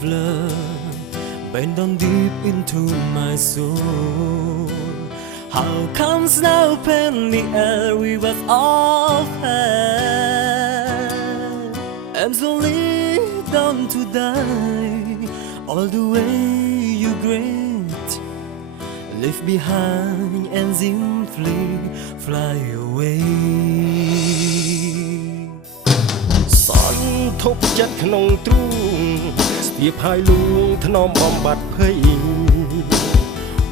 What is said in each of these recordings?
of love burned down deep into my soul. How comes now when the air we was off hand? I'm slowly down to die. All the way you great, leave behind and simply fly away. សន្ទប់ចិត្តក្នុងទ្រូងស្ទាបហើយលួងថ្នមបំបត្តិភ័យ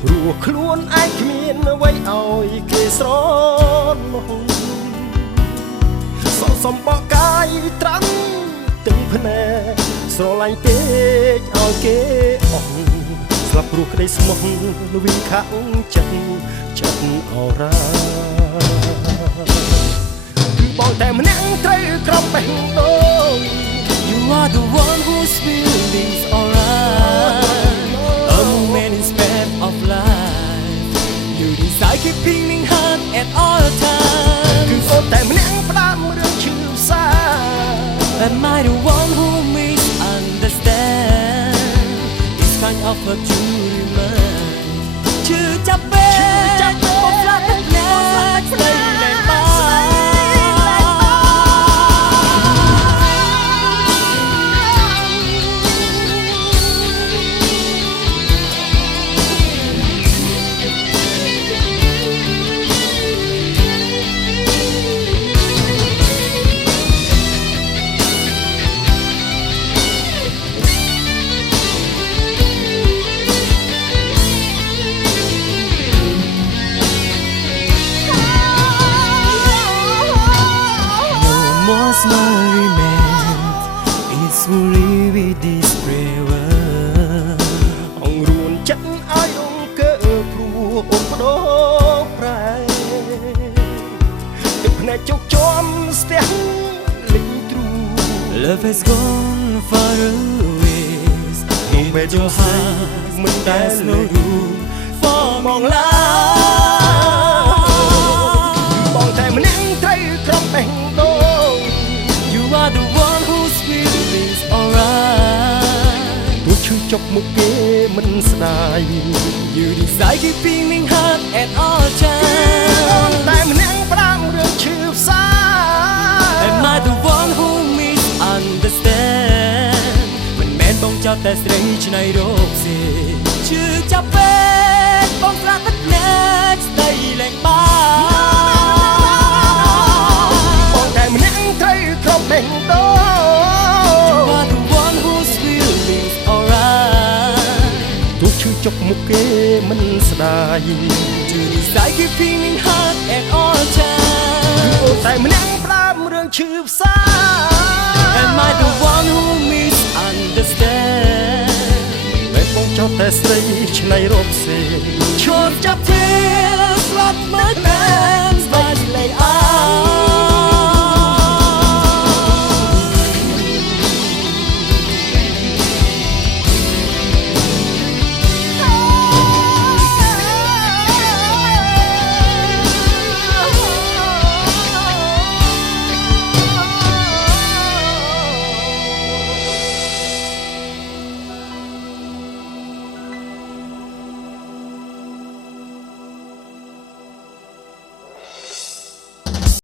ព្រោះខ្លួនឯងគ្មានអ្វីឲ្យគេស្រណោះសោកសំបកកាយត្រាំទាំងភ្នែកស្រឡាញ់ពេកឲ្យគេអស់ស្លាប់ព្រោះក្តីស្មោះវិខាំងចិត្តអរ៉ាបងតែម្នាក់ត្រូវក្រំបេះដូង You are the one whose feelings alright. A moment in span of life. You decide keeping me hurt at all times. គឺអូនតែម្នាក់ផ្ដាំរឿងឈឺផ្សា Am I the one who misunderstand? This kind of hurt you remind. ชื่อจับเป็นบอกรักกันแน่ใจแรงบ้า Merriment, it's fully with this river. អងរួនចិត្តឲ្យអង្គើព្រោះអូនបដោប្រែទឹកភ្នែកជោគជាំស្ទះលិចទ្រូ Love has gone far away. In your heart, there's no room for mong love. បងតែម្នាក់ត្រូវក្រំបេះដូង You are the one whose feelings alright. ទោះឈឺចុកមុខគេមិនស្ដាយ You decide keeping me hurt at all times. តែម្នាក់ផ្ដាំរឿងឈឺផ្សា Am I the one who misunderstand? មិនមែនបងចោទតែស្រីឆ្នៃរោគសេឈឺចាប់ពេកបងស្លាប់ទឹកណែស្ដីលែងបា បងតែម្នាក់ត្រូវក្រំបេះដូង You are the one whose feelings alright. ទោះឈឺចុកមុខគេមិនស្ដាយ You decide keeping me hurt at all times. អូនតែម្នាក់ផ្ដាំរឿងឈឺផ្សា Am I the one who misunderstand? មិនបងចោទតែស្រីឆ្នៃរោគសេ ឈប់ចាប់ tears ស្លាប់មើលតែស្ដាយលែងអើ